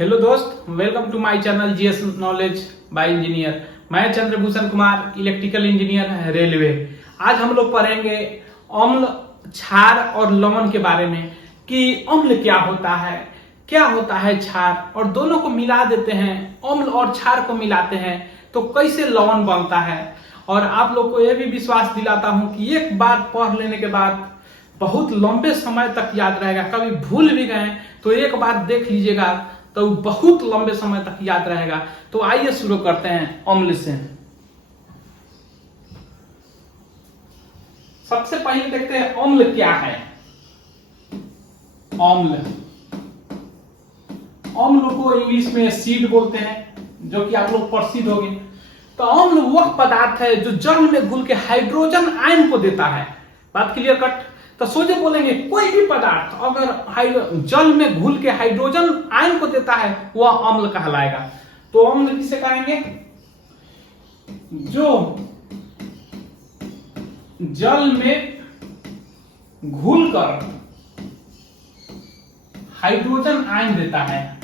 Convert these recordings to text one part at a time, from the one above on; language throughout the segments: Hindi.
हेलो दोस्त, welcome to my channel GS knowledge by engineer. मैं Chandrabhushan Kumar, electrical engineer, railway. आज हम लोग पढ़ेंगे अम्ल, क्षार और लवण के बारे में कि अम्ल क्या होता है क्षार, और दोनों को मिला देते हैं, अम्ल और क्षार को मिलाते हैं तो कैसे लवण बनता है। और आप लोग को यह भी विश्वास दिलाता हूं कि एक बार पढ़ लेने के बाद बहुत लंबे समय तक याद रहेगा। कभी भूल भी गए तो एक बार देख लीजिएगा तो बहुत लंबे समय तक याद रहेगा। तो आइए शुरू करते हैं अम्ल से। सबसे पहले देखते हैं अम्ल क्या है। अम्ल को इंग्लिश में एसिड बोलते हैं, जो कि आप लोग प्रसिद्ध हो गए। तो अम्ल वह पदार्थ है जो जल में घुल के हाइड्रोजन आयन को देता है। बात क्लियर कट। तो सोचे बोलेंगे कोई भी पदार्थ अगर जल में घुल के हाइड्रोजन आयन को देता है वह अम्ल कहलाएगा। तो अम्ल किसे कहेंगे? जो जल में घुलकर हाइड्रोजन आयन देता है।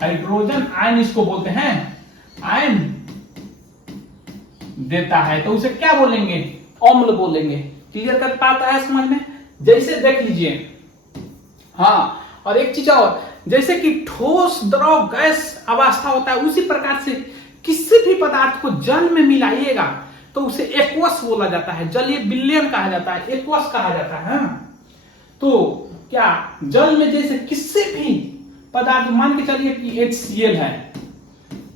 हाइड्रोजन आयन इसको बोलते हैं, आयन देता है, तो उसे क्या बोलेंगे? अम्ल बोलेंगे। क्लियर कर पाता है समझ में? जैसे देख लीजिए, हाँ, और एक चीज और, जैसे कि ठोस, द्रव, गैस अवस्था होता है, उसी प्रकार से किसी भी पदार्थ को जल में मिलाइएगा तो उसे एक्वस बोला जाता है, जलीय विलयन कहा जाता है, एक्वस कहा जाता है। तो क्या जल में जैसे किसी भी पदार्थ, मान के चलिए कि HCl है,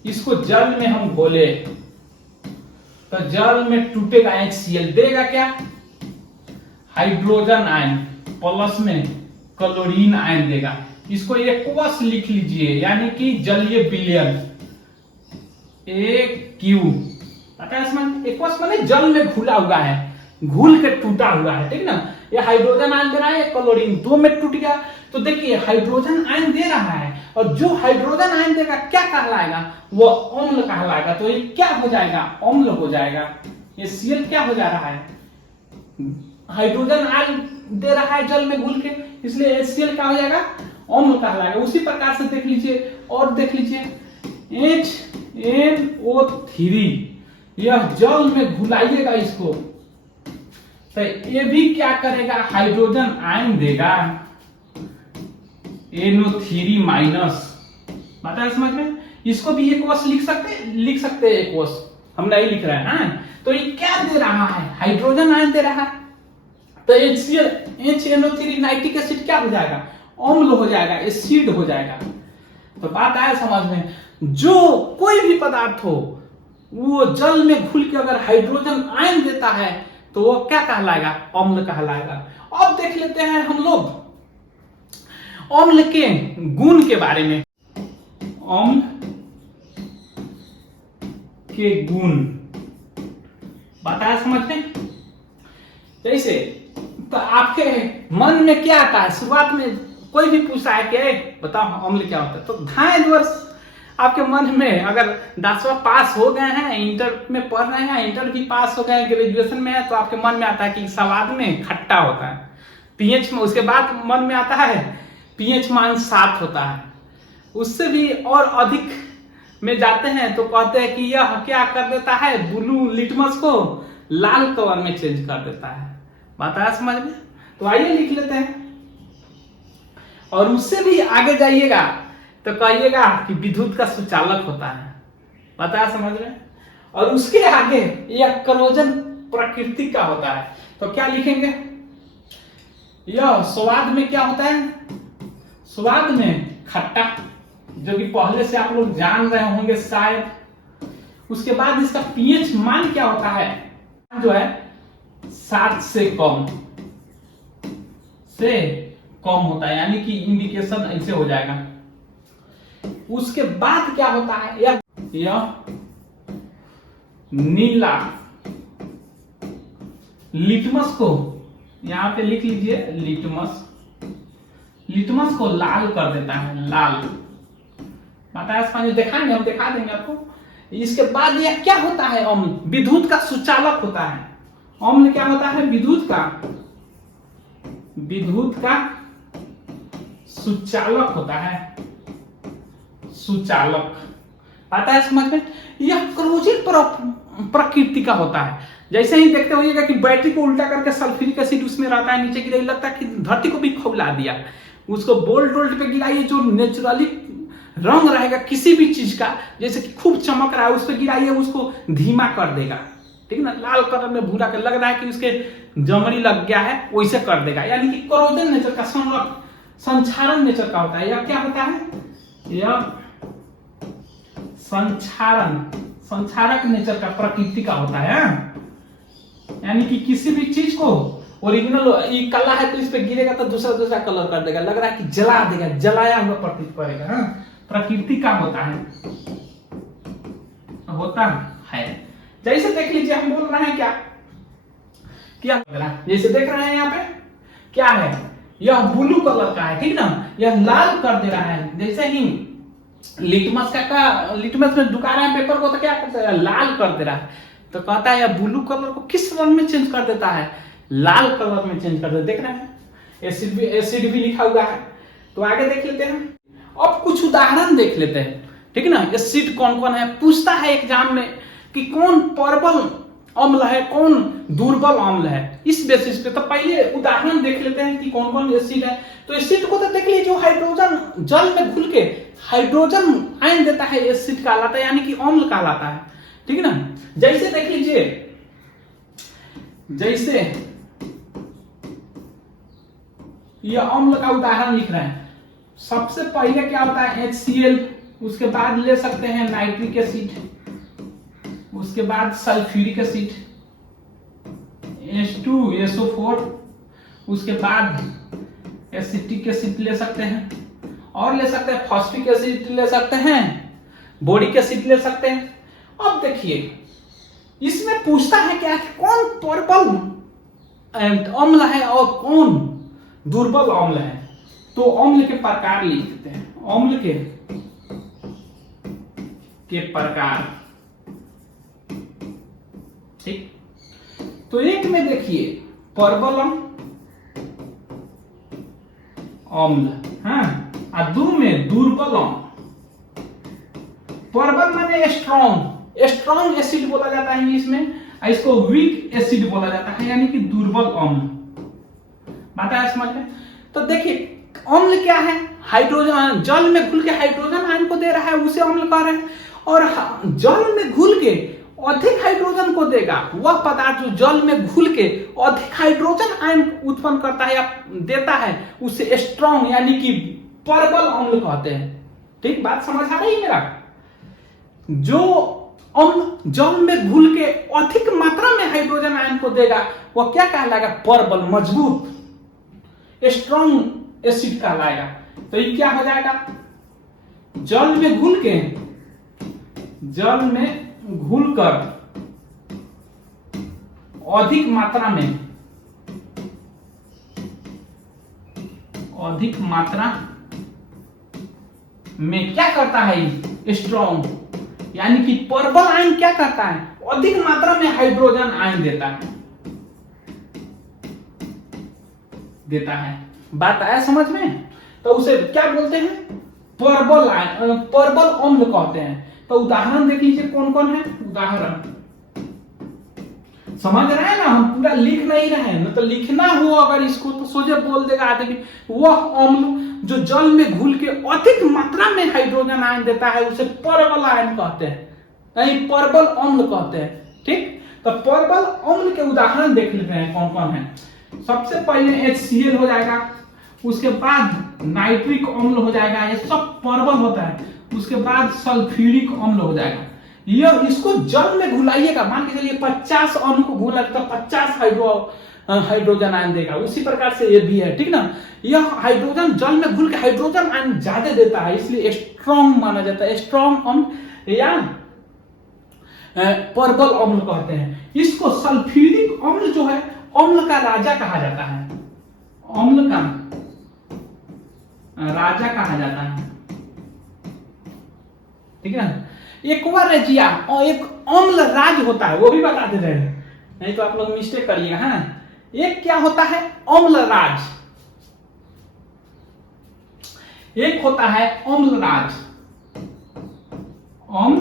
इसको जल में हम घोले तो जल में टूटेगा, HCl देगा क्या? हाइड्रोजन आयन, प्लस में क्लोरीन आयन देगा। इसको एक्वस लिख लीजिए, यानी कि जलीय विलयन, AQ। पता है समझ? एक्वस माने जल में घुला हुआ है, घुल के टूटा हुआ है, ठीक ना? ये हाइड्रोजन आयन दे रहा है, क्लोरीन दो में टूट गया। तो देखिए हाइड्रोजन आयन दे रहा है, और जो हाइड्रोजन आयन देगा क्या कहलाएगा? वो अम्ल कहलाएगा। तो ये क्या हो जाएगा? अम्ल हो जाएगा। ये Cl क्या हो जा रहा है? हाइड्रोजन आयन दे रहा है जल में घुल के, इसलिए HCl क्या हो जाएगा? अम्ल कहलाएगा। उसी प्रकार से देख लीजिए, और देख लीजिए HNO3, यह जल में घुलाइएगा इसको, तो ये भी क्या करेगा? हाइड्रोजन आयन देगा, NO3 माइनस। पता है समझ में? इसको भी एक्वस लिख सकते हैं एक्वस, हम नहीं लिख रहे हैं। तो ये क्या दे रहा है? हाइड्रोजन आयन दे रहा है। तो HNO3 नाइट्रिक एसिड क्या हो जाएगा? अम्ल हो जाएगा, एसिड हो जाएगा। तो बात आया समझ में? जो कोई भी पदार्थ हो वो जल में घुल के अगर हाइड्रोजन आयन देता है तो वो क्या कहलाएगा? अम्ल कहलाएगा। अब देख लेते हैं हम लोग अम्ल के गुण के बारे में। अम्ल के गुण बताया समझ में? जैसे तो आपके मन में क्या आता है? शुरुआत में कोई भी पूछा है कि बताओ अम्ल क्या होता है, तो ढाई वर्ष आपके मन में, अगर 10वां पास हो गए हैं, इंटर में पढ़ रहे हैं, इंटर भी पास हो गए, ग्रेजुएशन में है, तो आपके मन में आता है कि स्वाद में खट्टा होता है। पीएच में, उसके बाद मन में आता है पीएच मान 7 होता है। उससे भी और अधिक में जाते हैं तो कहते हैं कि यह क्या कर देता है? ब्लू लिटमस को लाल कलर में चेंज कर देता है। बात आया समझ में? तो आइए लिख लेते हैं। और उससे भी आगे जाइएगा तो कहिएगा कि विद्युत का सुचालक होता है। बताया समझ में? और उसके आगे यह करोजन प्रकृति का होता है। तो क्या लिखेंगे? यह स्वाद में क्या होता है? स्वाद में खट्टा, जो कि पहले से आप लोग जान रहे होंगे शायद। उसके बाद इसका पीएच मान क्या होता है? जो है 7 से कम होता है, यानी कि इंडिकेशन ऐसे हो जाएगा। उसके बाद क्या होता है? यह नीला, लिटमस को यहां पे लिख लीजिए, लिटमस को लाल कर देता है, लाल। बताया समझ? दिखाएंगे, हम दिखा देंगे आपको। इसके बाद यह क्या होता है? अम्ल विद्युत का सुचालक होता है। अम्ल क्या होता है? विद्युत का सुचालक होता है। सुचालक। आता है समझ में? यह क्रोजिन प्रकृति का होता है। जैसे ही देखते होइएगा कि बैटरी को उल्टा करके सल्फ्यूरिक एसिड उसमें रहता है, नीचे गिराई, लगता है कि धरती को भी खौला दिया। उसको बोल्ट वोल्ट पे गिराइए, जो नेचुरली रंग रहेगा किसी भी चीज का, जैसे कि खूब चमक रहा है, उस पर गिराइए, उसको धीमा कर देगा। ठीक ना? लाल कलर में भूरा कर लग रहा है कि उसके जमड़ी लग गया है, वैसे कर देगा। यानी कि क्रोजन नेचर का, संक्षारण नेचर का होता है। यह क्या होता है? यह संक्षारक नेचर का, प्रकृति का होता है। यानी कि किसी भी चीज को ओरिजिनल काला है तो इस पे गिरेगा तो दूसरा कलर कर देगा, लग रहा है कि जला देगा, जलाया हुआ प्रतीत करेगा। प्रकृति का होता है जैसे देख लीजिए, हम बोल रहे हैं क्या जैसे देख रहे हैं यहाँ पे क्या है, यह ब्लू कलर का है, ठीक ना? यह लाल कर दे रहा है। जैसे ही लिटमस में डुका रहे हैं पेपर को, तो क्या करता है? लाल कर दे रहा है। तो कहता है यह ब्लू कलर को किस रंग में चेंज कर देता है? लाल कलर में चेंज कर देता है। देख रहे हैं, एसिड भी लिखा हुआ है। तो आगे देख लेते हैं, अब कुछ उदाहरण देख लेते हैं, ठीक ना? एसिड कौन कौन है पूछता है एग्जाम में, कि कौन प्रबल अम्ल है, कौन दुर्बल अम्ल है, इस बेसिस पे। तो पहले उदाहरण देख लेते हैं कि कौन कौन एसिड है। तो एसिड को तो देख लीजिए, जो हाइड्रोजन जल में घुल के हाइड्रोजन आयन देता है, एसिड कहलाता है, यानी कि अम्ल कहलाता है, ठीक ना? जैसे देख लीजिए, जैसे यह अम्ल का उदाहरण लिख रहे हैं। सबसे पहले क्या होता है? HCl, उसके बाद ले सकते हैं नाइट्रिक एसिड, उसके बाद सल्फ्यूरिक एसिड, H2SO4, उसके बाद एसिटिक एसिड ले सकते हैं, और ले सकते हैं फॉस्फिक एसिड, ले सकते हैं बोरिक एसिड, ले सकते हैं। अब देखिए, इसमें पूछता है क्या, कौन प्रबल अम्ल है और कौन दुर्बल अम्ल है। तो अम्ल के प्रकार लिखते हैं, अम्ल के प्रकार, ठीक? तो एक में देखिए प्रबल अम्ल, हाँ, और दो में दुर्बल अम्ल। प्रबल माने स्ट्रॉन्ग एसिड बोला जाता है इंग्लिश में, इसको वीक एसिड बोला जाता है, यानी कि दुर्बल अम्ल। बात है समझ में? तो देखिए, अम्ल क्या है? हाइड्रोजन जल में घुल के हाइड्रोजन आयन को दे रहा है, उसे अम्ल कह रहे हैं। और जल में घुल के अधिक हाइड्रोजन को देगा वह पदार्थ जो जल में घुल के अधिक हाइड्रोजन आयन उत्पन्न करता है या देता है, उसे स्ट्रॉन्ग यानी कि प्रबल अम्ल कहते हैं। ठीक, बात समझ आ रही है मेरा? जो अम्ल जल में घुल के अधिक मात्रा में हाइड्रोजन आयन को देगा वह क्या कहलाएगा? प्रबल, मजबूत, स्ट्रॉन्ग एसिड कहलाएगा। तो ये क्या हो जाएगा? जल में घुलकर अधिक मात्रा में क्या करता है? स्ट्रॉन्ग, यानी कि प्रबल आयन क्या करता है? अधिक मात्रा में हाइड्रोजन आयन देता है। बात आया समझ में? तो उसे क्या बोलते हैं? प्रबल आयन, प्रबल अम्ल कहते हैं। तो उदाहरण देख लीजिए कौन कौन है। उदाहरण समझ रहे हैं ना? हम पूरा लिख नहीं रहे हैं, तो लिखना हो अगर इसको तो सोचे बोल देगा आदमी। वह अम्ल जो जल में घुल के अधिक मात्रा में हाइड्रोजन आयन देता है उसे प्रबल आयन कहते हैं, नहीं प्रबल अम्ल कहते हैं। ठीक, तो प्रबल अम्ल के उदाहरण देख लेते हैं कौन कौन है। सबसे पहले HCl हो जाएगा, उसके बाद नाइट्रिक अम्ल हो जाएगा, ये सब प्रबल होता है। उसके बाद सल्फ्यूरिक अम्ल हो जाएगा। यह इसको जल में घुलाइएगा, मान के चलिए 50 अणु को घुला तो 50 हाइड्रोजन आयन देगा। उसी प्रकार से ये भी है, ठीक ना? यह हाइड्रोजन जल में घुल के हाइड्रोजन आयन ज्यादा देता है, इसलिए स्ट्रॉन्ग माना जाता है। स्ट्रॉन्ग अम्ल या प्रबल अम्ल कहते हैं। इसको सल्फ्यूरिक अम्ल जो है अम्ल का राजा कहा जाता है, अम्ल का राजा कहा जाता है। ठीक है ना? एक्वारेजिया और एक अम्ल राज होता है, वो भी बता दे रहे हैं, नहीं तो आप लोग मिस्टेक करिएगा। है एक क्या होता है? अम्ल राज, एक होता है अम्ल राज। अम्ल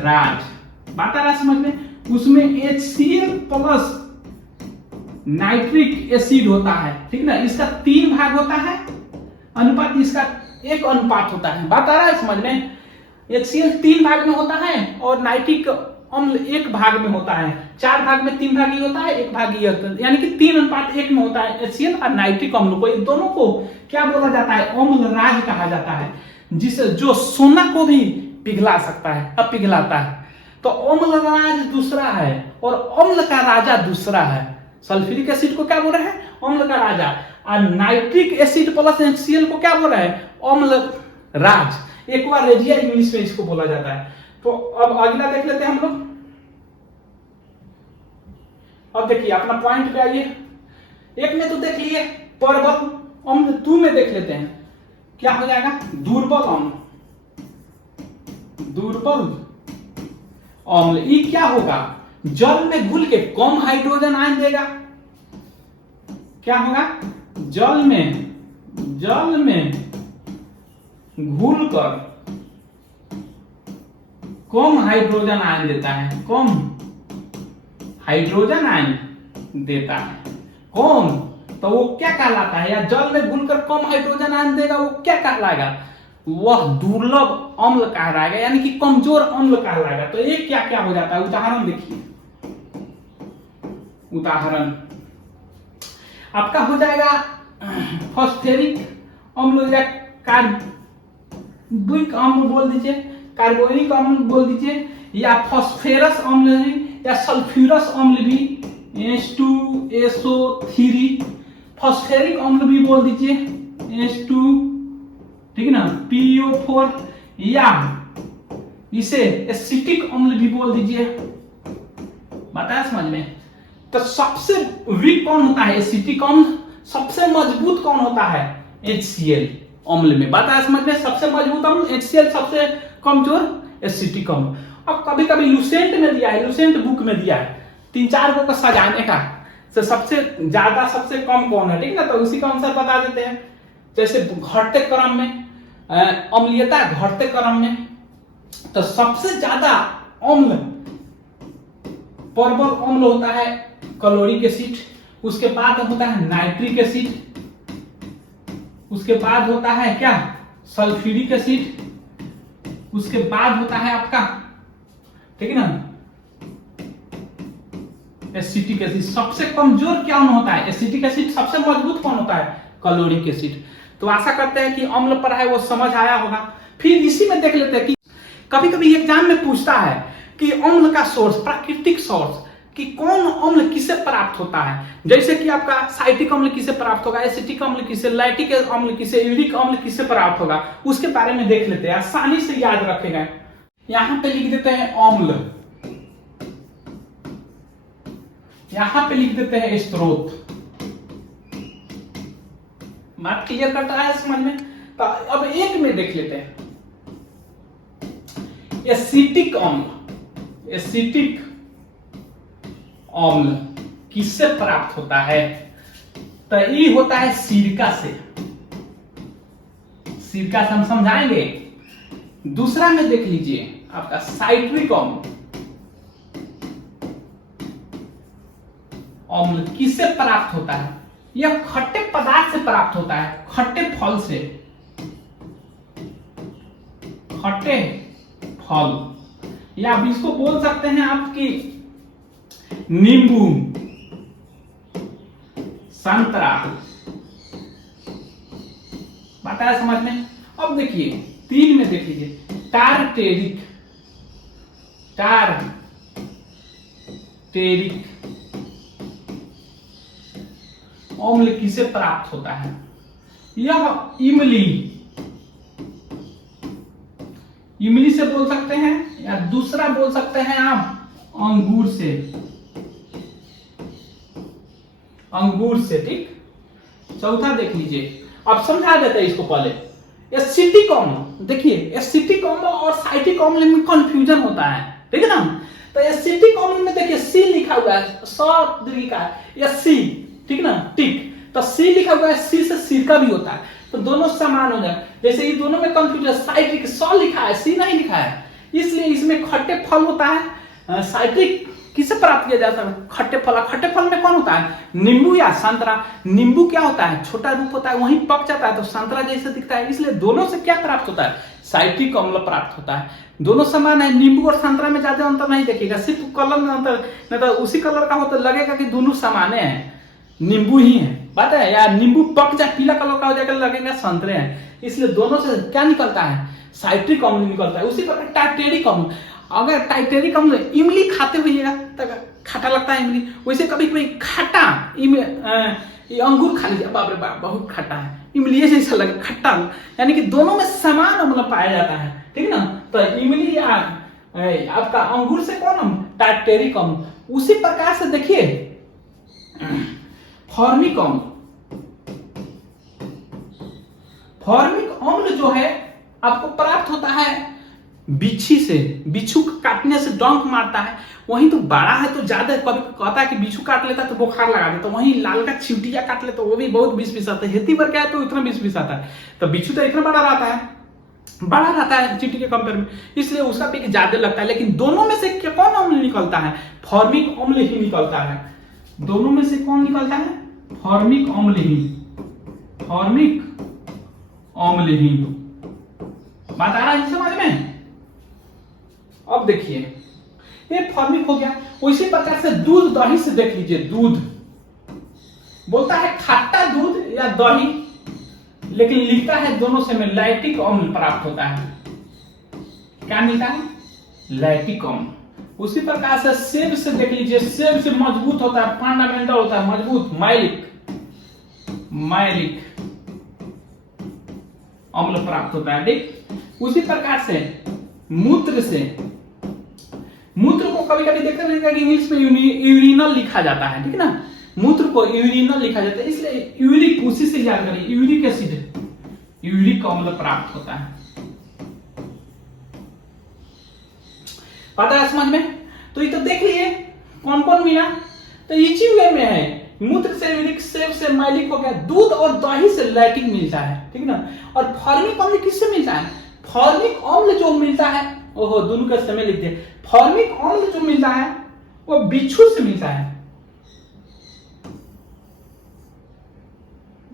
राज, बात आ रहा समझ में। उसमें HCl प्लस नाइट्रिक एसिड होता है, ठीक ना। इसका 3 भाग होता है, अनुपात इसका 1 अनुपात होता है। बात आ रहा है समझ में। HCl 3 भाग में होता है और नाइट्रिक अम्ल 1 भाग में होता है। 4 भाग में 3 भाग ही होता है, 1 भाग ही होता है, यानी कि 3:1 में होता है HCl और नाइट्रिक अम्ल को। इन दोनों को क्या बोला जाता है? अम्ल राज कहा जाता है, जिसे जो सोना को भी पिघला सकता है, अब पिघलाता है। तो अम्ल राज दूसरा है और अम्ल का राजा दूसरा है। सल्फ्यूरिक एसिड को क्या बोल रहे हैं? अम्ल का राजा। और नाइट्रिक एसिड प्लस HCl को क्या बोल रहे हैं? अम्ल राज। एक्वा रेजिया इंग्लिश में इसको बोला जाता है। तो अब अगला देख लेते हैं हम लोग। अब देखिए अपना पॉइंट पे आइए। एक में तो देख लिए प्रबल अम्ल, 2 में देख लेते हैं क्या हो जाएगा? दुर्बल अम्ल। दुर्बल अम्ल ये क्या होगा? जल में घुल के कम हाइड्रोजन आयन देगा। क्या होगा? जल में घुलकर कम हाइड्रोजन आयन देता है, कम हाइड्रोजन आयन देता है। कौन? तो वो क्या कहलाता है? या जल में घुलकर कम हाइड्रोजन आयन देगा, वो क्या कहलाएगा? वह दुर्लभ अम्ल कहलाएगा, यानी कि कमजोर अम्ल कहलाएगा। तो ये क्या क्या हो जाता है? उदाहरण देखिए। उदाहरण आपका हो जाएगा फॉस्फेरिक अम्ल या कार्बोनिक अम्ल बोल दीजिए, कार्बोनिक अम्ल बोल दीजिए, या फॉस्फेरस अम्ल या सल्फ्यूरस अम्ल भी, H2SO3। फॉस्फेरिक अम्ल भी बोल दीजिए, H2, ठीक है ना, PO4, या इसे एसिटिक अम्ल भी बोल दीजिए। बताया समझ में। तो सबसे वीक कौन होता है? एसिटिक अम्ल। सबसे मजबूत कौन होता है? HCl अम्ल में। बताया समझ में। सबसे मजबूत अम्ल HCl, सबसे कमजोर एसिटिक अम्ल। अब कभी कभी लुसेंट में दिया है, लुसेंट बुक में दिया है 3-4 को सजाने का, तो सबसे ज्यादा सबसे कम कौन है, ठीक ना। तो उसी का आंसर बता देते हैं। जैसे घटते क्रम में अम्लीयता घटते क्रम में, तो सबसे ज्यादा अम्ल प्रबल अम्ल होता है क्लोरिक एसिड, उसके बाद होता है नाइट्रिक एसिड, उसके बाद होता है क्या? सल्फ्यूरिक एसिड, उसके बाद होता है आपका, ठीक है ना, एसिटिक एसिड। सबसे कमजोर क्या होता है? Acetic acid. सबसे मजबूत कौन होता है? Chloric acid. तो आशा करते हैं कि अम्ल पर है वो समझ आया होगा। फिर इसी में देख लेते हैं कि कभी कभी एग्जाम में पूछता है कि अम्ल का सोर्स, प्राकृतिक सोर्स, कि कौन अम्ल किसे प्राप्त होता है। जैसे कि आपका साइटिक अम्ल किसे प्राप्त होगा, एसिटिक अम्ल किसे, लैक्टिक अम्ल किसे, यूरिक अम्ल किसे प्राप्त होगा, उसके बारे में देख लेते हैं। आसानी से याद रखेगा। यहां पे लिख देते हैं अम्ल, यहां पे लिख देते हैं स्रोत। बात क्लियर करता है समझ में। तो अब एक में देख लेते हैं एसिटिक अम्ल। एसिटिक अम्ल किससे प्राप्त होता है? तो ये होता है सिरका से। सिरका से हम समझाएंगे। दूसरा में देख लीजिए आपका साइट्रिक अम्ल। अम्ल किससे प्राप्त होता है? यह खट्टे पदार्थ से प्राप्त होता है, खट्टे फल से। खट्टे फल, या आप इसको बोल सकते हैं आपकी नींबू, संतरा। बताया समझ में। अब देखिए 3 में देख लीजिए टारटेरिक। टारटेरिक अम्ल किसे प्राप्त होता है? यह इमली, इमली से बोल सकते हैं, या दूसरा बोल सकते हैं आप अंगूर से। अंगूर से, ठीक। चौथा देख लीजिए। अब समझा देते हैं इसको पहले। एसिटिक अम्ल, देखिए एसिटिक अम्ल और साइटिक अम्ल में कंफ्यूजन होता है, ठीक है ना। तो एसिटिक अम्ल में देखिए सी लिखा हुआ है, सौ दीर्घ का, या सी, ठीक ना, टिक। तो सी लिखा हुआ है, सी से सिरका भी होता है, तो दोनों समान हो जाए। जैसे ये दोनों में कंफ्यूजन, साइट्रिक सॉ लिखा है, सी नहीं लिखा है, इसलिए इसमें खट्टे फल होता है। साइट्रिक किसे प्राप्त किया जाता है? खट्टे फल। खट्टे फल में कौन होता है? नींबू या संतरा। नींबू क्या होता है? छोटा रूप होता है, वहीं पक जाता है तो संतरा जैसा दिखता है। इसलिए दोनों से क्या प्राप्त होता है? साइट्रिक अम्ल प्राप्त होता है। दोनों समान है, नींबू और संतरा में ज्यादा अंतर नहीं देखिएगा, सिर्फ कलर में अंतर, नहीं तो उसी कलर का हो तो लगेगा कि दोनों समान है, नींबू ही है। बात है यार, नींबू पक जाए पीला कलर का हो जाएगा, लगेगा संतरे हैं। इसलिए दोनों से क्या निकलता है? साइट्रिक अम्ल निकलता है। उसी प्रकार टाइटेरिक अम्ल, अगर टाइटेरिक अम्ल इमली खाते हुए तो खट्टा लगता है इमली, वैसे कभी कभी खट्टा अंगूर खा लीजिए, बाप रे बाप बहुत खट्टा है, इमली जैसा लगे खट्टा, यानी कि दोनों में समान अम्ल पाया जाता है, ठीक है ना। तो इमली या आपका अंगूर से कौन अम्ल? टाइटेरिक अम्ल। उसी प्रकार से देखिए फॉर्मिक अम्ल। फॉर्मिक अम्ल जो है आपको प्राप्त होता है बिच्छी से। बिच्छू काटने से डंक मारता है, वहीं तो बड़ा है तो ज्यादा, कभी कहता है कि बिच्छू काट लेता तो बुखार लगा देता, वहीं लाल का चिवटिया काट लेता वो भी बहुत विष आता है। हेती पर क्या है तो इतना विष आता है, तो बिच्छू तो इतना बड़ा रहता है, बड़ा रहता है चींटी के कंपेयर में, इसलिए उसका पीक ज्यादा लगता है। लेकिन दोनों में से क्या कौन अम्ल निकलता है? फॉर्मिक अम्ल ही निकलता है। दोनों में से कौन निकलता है? फॉर्मिक अम्ल ही। फॉर्मिक अम्ल ही। बात आ रहा है समझ में? अब देखिए ये फॉर्मिक हो गया। उसी प्रकार से दूध दही से देख लीजिए। दूध बोलता है खट्टा दूध या दही, लेकिन लिखता है दोनों से में लैक्टिक अम्ल प्राप्त होता है। क्या मिलता है? लैक्टिक अम्ल। उसी प्रकार से सेब से देख लीजिए। सेब से मजबूत होता है, फंडामेंटल होता है, मजबूत, माइलिक अम्ल प्राप्त होता है, ठीक। उसी प्रकार से मूत्र से, मूत्र को कभी कभी देखते हैं कि इंग्लिश में यूरिनल लिखा जाता है, ठीक है ना। मूत्र को यूरिनल लिखा जाता है, इसलिए यूरिक, उसी से याद करिए, यूरिक एसिड, यूरिक अम्ल प्राप्त होता है। पता है समझ में? तो ये तो देख लिए कौन कौन मिला। तो इसी वे में है, मूत्र से यूरिक, सेब से माइलिक हो गया, दूध और दही से लैक्टिक मिलता है, ठीक ना। और फॉर्मिक अम्ल किससे मिलता है? फॉर्मिक अम्ल जो मिलता है, ओहो दोनों का समय लिख दिया। फॉर्मिक अम्ल जो मिलता है वो बिच्छू से मिलता है।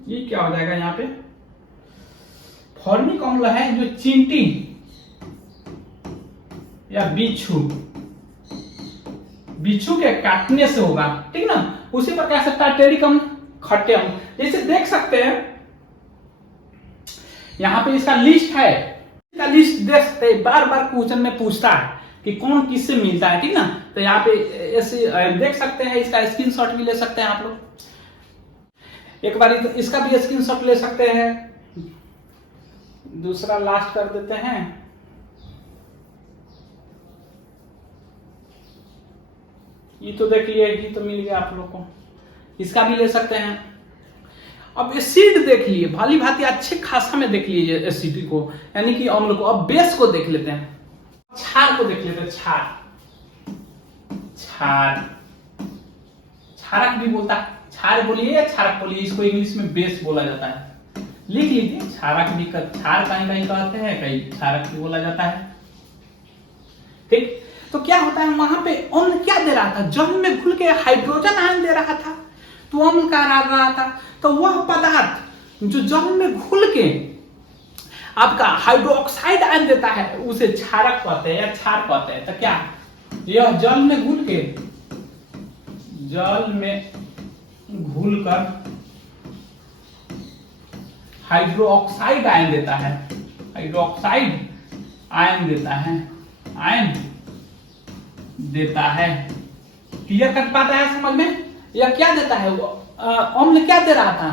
ये क्या हो जाएगा यहाँ पे? फॉर्मिक अम्ल है जो चींटी या बिच्छू के काटने से होगा, ठीक ना। उसी प्रकार से टाइटेरिक अम्ल, खट्टे अम्ल। जैसे देख सकते हैं यहाँ पे इसका लिस्ट है, इसका लिस्ट देख सकते हैं, बार बार क्वेश्चन में पूछता है कि कौन किससे मिलता है, ठीक ना। तो यहाँ पे ऐसे देख सकते हैं, इसका स्क्रीनशॉट भी ले सकते हैं आप लोग। एक बार इसका भी स्क्रीनशॉट ले सकते हैं। दूसरा लास्ट कर देते हैं। ये तो देखिए, ये तो मिल गया आप लोग को, इसका भी ले सकते हैं। अब एसिड देख लिए, भाली भांति अच्छे खासा में देख लीजिए एसिड को, यानी कि अम्ल को। अब बेस को देख लेते हैं, क्षार को देख लेते हैं। क्षारक भी बोलता है, क्षार बोलिए या क्षारक बोलिए, इसको इंग्लिश में बेस बोला जाता है। लिख लीजिए, क्षारक भी, क्षार कहीं कहीं कहते हैं, कहीं क्षारक भी बोला जाता है, ठीक। तो क्या होता है वहां पे, अम्ल क्या दे रहा था? जल में घुल के हाइड्रोजन आयन दे रहा था, तो अम्ल का रहा था। तो वह पदार्थ जो जल में घुल के आपका हाइड्रोक्साइड आयन देता है, उसे क्षारक कहते हैं या क्षार कहते हैं। तो क्या यह जल में घुल कर हाइड्रोक्साइड आयन देता है, हाइड्रोक्साइड आयन देता है। क्लियर कर पाता है समझ में? यह क्या देता है? वो अम्ल क्या दे रहा था?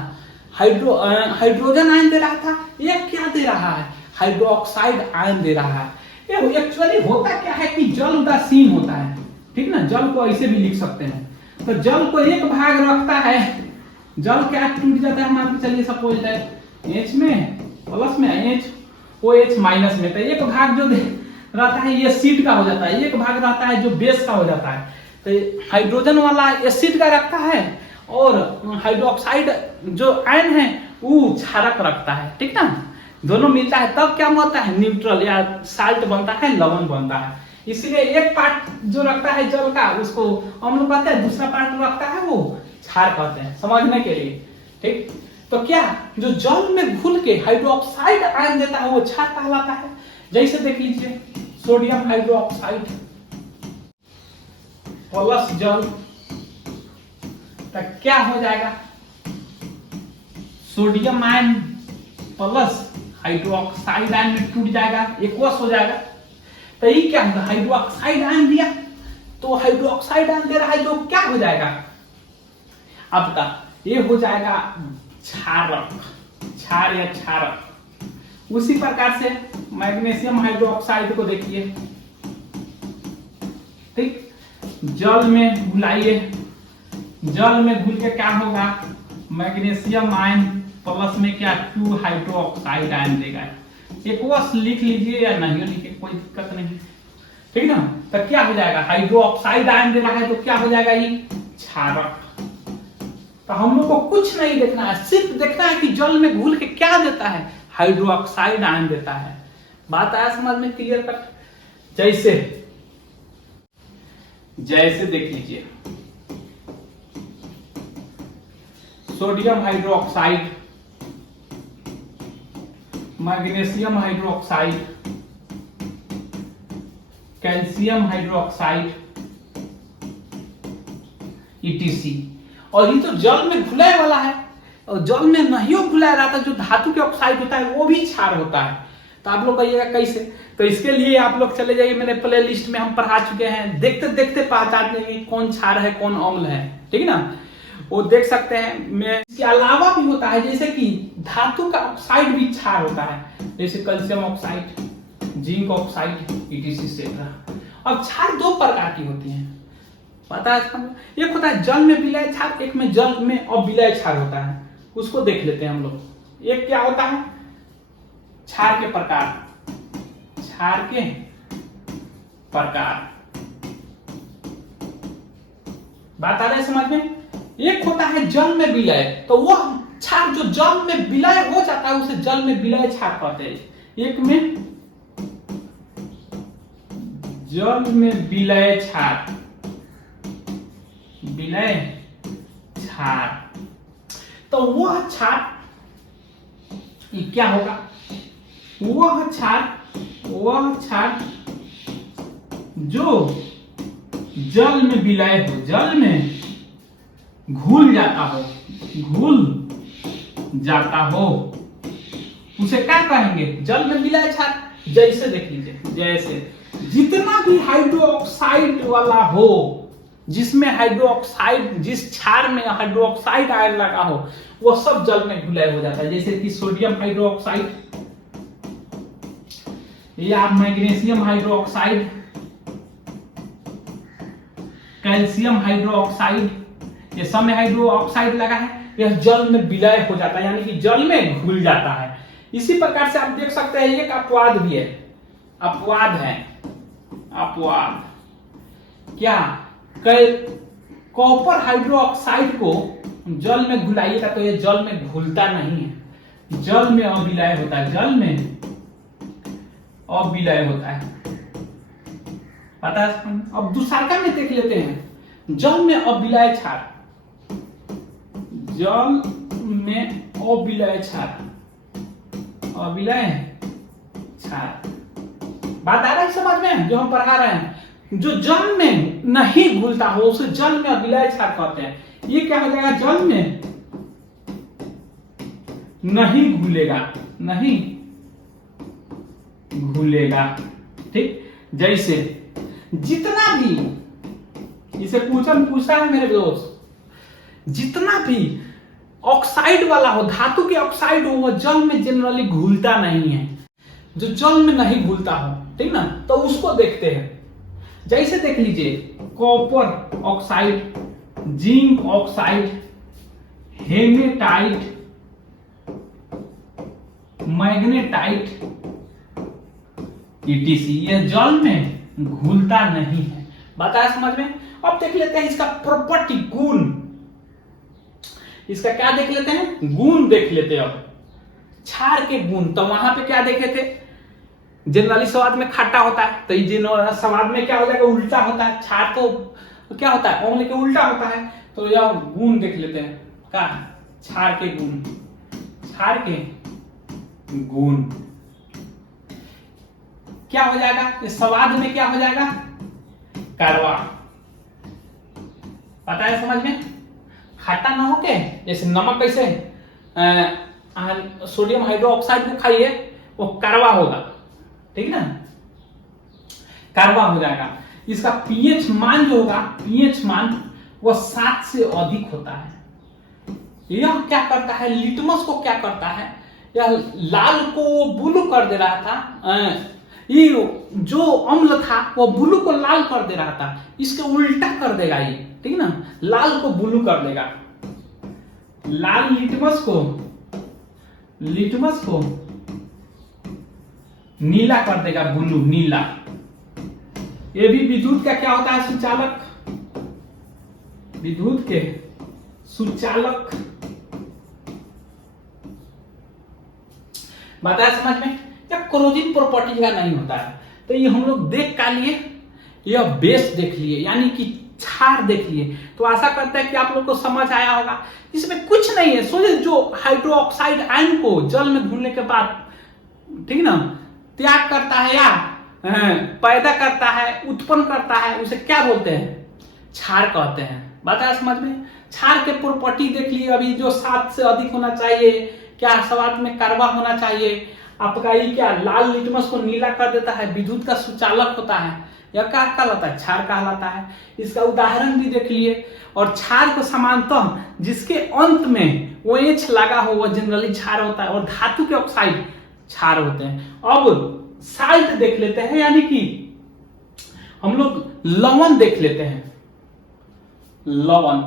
हाइड्रोजन आयन दे रहा था। यह क्या दे रहा है? हाइड्रोक्साइड आयन दे रहा है। ये एक्चुअली होता क्या है कि जल उदासीन होता है, ठीक ना। जल को ऐसे भी लिख सकते हैं। तो जल को एक भाग रखता है, जल क्या टूट जाता है, मान के चलिए सपोज दैट H में प्लस में, OH माइनस में। तो एक भाग जो रहता है ये एसिड का हो जाता है, एक भाग रहता है जो बेस का हो जाता है। तो हाइड्रोजन वाला एसिड का रखता है, और हाइड्रोक्साइड जो आयन है वो क्षारक रखता है, ठीक ना। दोनों मिलता है तब क्या होता है, न्यूट्रल या साल्ट बनता है, लवण बनता है। इसलिए एक पार्ट जो रखता है जल का उसको अम्ल कहते हैं, दूसरा पार्ट रखता है वो क्षार कहते हैं, समझने के लिए। ठीक, तो क्या जो जल में घुल के हाइड्रोक्साइड आयन देता है वो क्षार कहलाता है। जैसे देख लीजिए सोडियम हाइड्रोक्साइड प्लस जल, तो क्या हो जाएगा, sodium ion plus hydroxide ion में टूट जाएगा, एक्वस हो जाएगा। तो ये क्या होगा, हाइड्रोक्साइड आयन दिया, तो हाइड्रोक्साइड आयन दे रहा है जो क्या हो जाएगा आपका, ये हो जाएगा क्षारक, क्षार या क्षारक। उसी प्रकार से मैग्नीशियम हाइड्रोक्साइड को देखिए, ठीक, जल में घुलाइए, जल में घुल के क्या होगा, मैग्नीशियम आयन प्लस में क्या 2 हाइड्रोक्साइड आयन देगा। एक्वस लिख लीजिए या नहीं लिखे कोई दिक्कत नहीं, ठीक ना। तो क्या हो जाएगा, हाइड्रोक्साइड आयन दे रहा है तो क्या हो जाएगा, ये क्षारक। तो हम लोग को कुछ नहीं देखना है, सिर्फ देखना है कि जल में घुल के क्या देता है, हाइड्रोक्साइड आयन देता है। बात आया समझ में, क्लियर कट। जैसे देख लीजिए sodium hydroxide, magnesium hydroxide, calcium hydroxide, etc. और ये तो जल में घुलाए वाला है, और जल में नहीं घुलाया रहता, जो धातु के ऑक्साइड होता है वो भी क्षार होता है। तो आप लोग कहिएगा कैसे, तो इसके लिए आप लोग चले जाइए मेरे प्ले लिस्ट में, हम पढ़ा चुके हैं, देखते देखते पहचान लेंगे कौन क्षार है कौन अम्ल है, ठीक ना, वो देख सकते हैं। मैं इसके अलावा भी होता है, जैसे कि धातु का ऑक्साइड भी क्षार होता है, जैसे calcium oxide, zinc oxide, etc etcetera. अब क्षार 2 प्रकार की होती हैं, पता है, एक होता है जल में विलय क्षार, एक में जल में अविलय क्षार होता है। उसको देख लेते हैं हम लोग। एक क्या होता है, क्षार के प्रकार, क्षार के प्रकार, बात आ रही है समझ में। एक होता है जल में विलय, तो वह क्षार जो जल में विलय हो जाता है उसे जल में विलय क्षार कहते हैं। एक में जल में विलय क्षार, विलय क्षार, तो वह क्षार क्या होगा, वह क्षार जो जल में विलय हो, जल में घुल जाता हो, उसे क्या कहेंगे, जल में विलय क्षार। जैसे देख लीजिए, जैसे जितना भी हाइड्रोक्साइड वाला हो, जिसमें हाइड्रोक्साइड, जिस क्षार में हाइड्रोक्साइड आयन लगा हो, वो सब जल में विलय हो जाता है। जैसे कि सोडियम हाइड्रोक्साइड या मैग्नीशियम हाइड्रोक्साइड, कैल्शियम हाइड्रोक्साइड, ये सब में हाइड्रोक्साइड लगा है, यह जल में विलय हो जाता है, यानी कि जल में घुल जाता है। इसी प्रकार से आप देख सकते हैं एक अपवाद भी है, अपवाद है, अपवाद क्या, कॉपर हाइड्रोक्साइड को जल में घुलाइएगा तो ये जल में घुलता नहीं है, जल में अविलय होता है, जल में अविलय होता है, पता है। अब दूसरा में देख लेते हैं, जल में अविलय क्षार, जल में अविलय क्षार, अविलय क्षार, बात आ रहा है समझ में, जो हम पढ़ा रहे हैं। जो जल में नहीं घुलता हो उसे जल में अविलय क्षार कहते हैं। ये क्या हो जाएगा, जल में नहीं घुलेगा, नहीं घुलेगा, ठीक। जैसे जितना भी, इसे क्वेश्चन पूछा है मेरे दोस्त, जितना भी ऑक्साइड वाला हो, धातु के ऑक्साइड हो, वह जल में जनरली घुलता नहीं है, जो जल में नहीं घुलता हो, ठीक ना। तो उसको देखते हैं, जैसे देख लीजिए copper oxide, zinc oxide, haematite, magnetite, ETC, यह जल में घुलता नहीं है। बताया समझ में। अब देख लेते हैं इसका प्रॉपर्टी, गुण, इसका क्या देख लेते हैं, गुण देख लेते हैं। अब क्षार के गुण, तो वहां पे क्या देखे थे, जनरली स्वाद में खट्टा होता है, तो ये स्वाद में क्या हो जाएगा, उल्टा होता है। क्षार तो क्या होता है, अम्ल के उल्टा होता है। तो यह गुण देख लेते हैं, क्या क्षार के गुण, क्षार के गुण क्या हो जाएगा, ये स्वाद में क्या हो जाएगा, कड़वा। पता है समझ में, खट्टा ना होके, जैसे नमक कैसे सोडियम हाइड्रोक्साइड को खाइए वो कड़वा होगा, ठीक ना, कड़वा हो जाएगा। इसका पीएच मान जो होगा, पीएच मान वो 7 से अधिक होता है। यह क्या करता है, लिटमस को क्या करता है, यह लाल को ब्लू कर दे रहा था, ये जो अम्ल था वो ब्लू को लाल कर दे रहा था, इसके उल्टा कर देगा ये, ठीक ना, लाल को ब्लू कर देगा, लाल लिटमस को नीला कर देगा, ब्लू नीला। ये भी विद्युत का क्या होता है, सुचालक, विद्युत के सुचालक। बताया समझ में, या कोरोजिव प्रॉपर्टी का नहीं होता है। तो ये हम लोग देख का लिए, यह बेस देख लिए, यानी कि क्षार देख लिए। तो आशा करते हैं कि आप लोग को समझ आया होगा। इसमें कुछ नहीं है, सोचिए जो हाइड्रोक्साइड आयन को जल में घुलने के बाद, ठीक ना, त्याग करता है या पैदा करता है, उत्पन्न करता है, उसे क्या बोलते हैं, क्षार कहते हैं। बताया समझ में, क्षार के प्रॉपर्टी देख लिए अभी, जो 7 से अधिक होना चाहिए, क्या स्वाद में कड़वा होना चाहिए, आपका ये क्या लाल लिटमस को नीला कर देता है, विद्युत का सुचालक होता है, यह क्या कहलाता है, क्षार कहलाता है। इसका उदाहरण भी देख लिए। और क्षार को समानतः जिसके अंत में वो एच लगा हो वो जनरली क्षार होता है, और धातु के ऑक्साइड क्षार होते हैं। अब साल्ट देख लेते हैं, यानी कि हम लोग लवण देख लेते हैं, लवण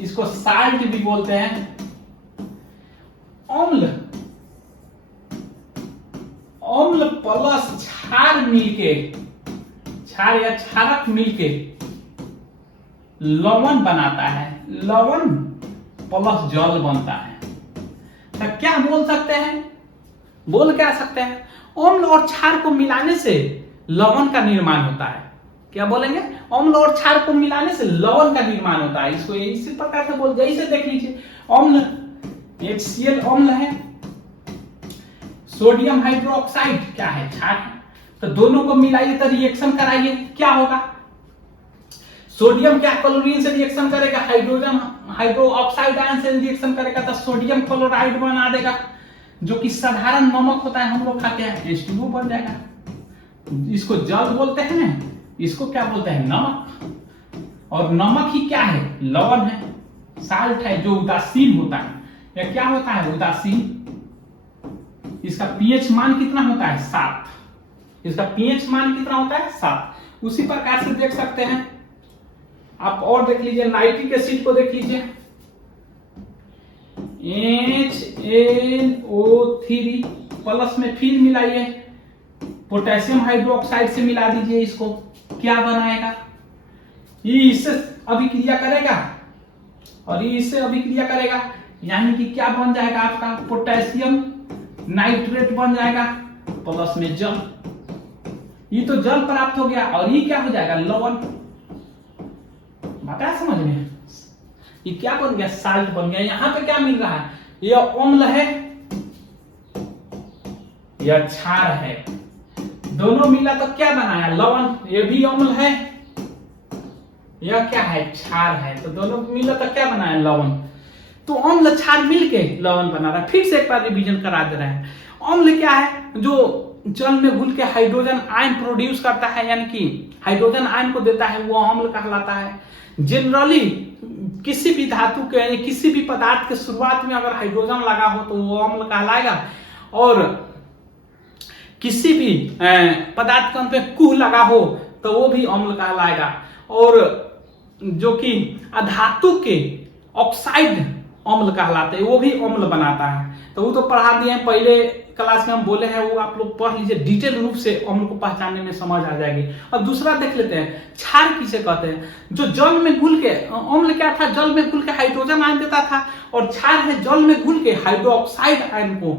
इसको साल्ट भी बोलते हैं। अम्ल प्लस क्षार मिलके, क्षार या क्षारक मिलके लवण बनाता है, लवण प्लस जल बनता है। तो क्या बोल सकते हैं, बोल क्या सकते हैं, अम्ल और क्षार को मिलाने से लवण का निर्माण होता है। क्या बोलेंगे, अम्ल और क्षार को मिलाने से लवण का निर्माण होता है। इसको इसी प्रकार से बोल, जैसे देख लीजिए, अम्ल HCl अम्ल है, सोडियम हाइड्रोक्साइड क्या है, क्षार है। तो दोनों को मिलाइए तो रिएक्शन कराइए, क्या होगा, सोडियम क्या क्लोरीन से रिएक्शन करेगा, हाइड्रोजन हाइड्रोक्साइड आयन से रिएक्शन करेगा तो सोडियम क्लोराइड बना देगा, जो कि साधारण नमक होता है, हम लोग खाते हैं, H2O बन जाएगा। इसको जल बोलते हैं, इसको क्या बोलते हैं, नमक। और नमक ही क्या है, लवण है, साल्ट है, जो उदासीन होता है। यह क्या होता है, उदासीन। इसका पीएच मान कितना होता है, 7। इसका पीएच मान कितना होता है, 7। उसी प्रकार से देख सकते हैं आप, और देख लीजिए, नाइट्रिक एसिड को देख लीजिए, HNO3 प्लस में फिर मिलाइए, पोटेशियम हाइड्रोक्साइड से मिला दीजिए, इसको क्या बनाएगा, ये इससे अभिक्रिया करेगा और ये इससे अभिक्रिया करेगा, यानी कि क्या बन जाएगा आपका, पोटेशियम नाइट्रेट बन जाएगा, प्लस में जल। ये तो जल प्राप्त हो गया, और ये क्या हो जाएगा, लवण। बताया समझ में, ये क्या बन गया, साल्ट बन गया। यहां पे क्या मिल रहा है, यह अम्ल है, यह क्षार है, दोनों मिला तो क्या बनाया, लवण। ये भी अम्ल है, यह क्या है, क्षार है, तो दोनों मिला तो क्या बनाया, लवण। तो अम्ल क्षार मिलके लवण बना रहा है। फिर से एक बार रिवीजन करा दे रहे हैं। अम्ल क्या है, जो जल में घुल के हाइड्रोजन आयन प्रोड्यूस करता है, यानी कि हाइड्रोजन आयन को देता है, वो अम्ल कहलाता है। जनरली किसी भी धातु के यानी किसी भी पदार्थ के शुरुआत में अगर हाइड्रोजन लगा हो तो वो अम्ल कहलाएगा, और किसी भी पदार्थ के अंत में कुह लगा हो तो वो भी अम्ल कहलाएगा। और जो कि अधातु के ऑक्साइड अम्ल कहलाते हैं, वो भी अम्ल बनाता है। तो वो तो पढ़ा दिए हैं, पहले क्लास में हम बोले हैं, वो आप लोग पढ़ लीजिए, डिटेल रूप से अम्ल को पहचानने में समझ आ जाएगी। अब दूसरा देख लेते हैं, क्षार किसे कहते हैं। जो जल में घुल के, अम्ल क्या था, जल में घुल के हाइड्रोजन आयन देता था, और क्षार है जल में घुल के हाइड्रोक्साइड आयन को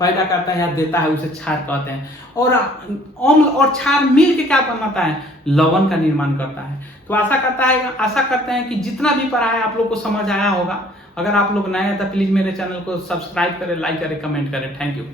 पैदा करता है या देता है, उसे क्षार कहते हैं। और अम्ल और क्षार मिल के क्या बनाता है, लवण का निर्माण करता है। तो आशा करते हैं कि जितना भी पढ़ा है आप लोग को समझ आया होगा। अगर आप लोग नए हैं तो प्लीज मेरे चैनल को सब्सक्राइब करें, लाइक करें, कमेंट करें। Thank you.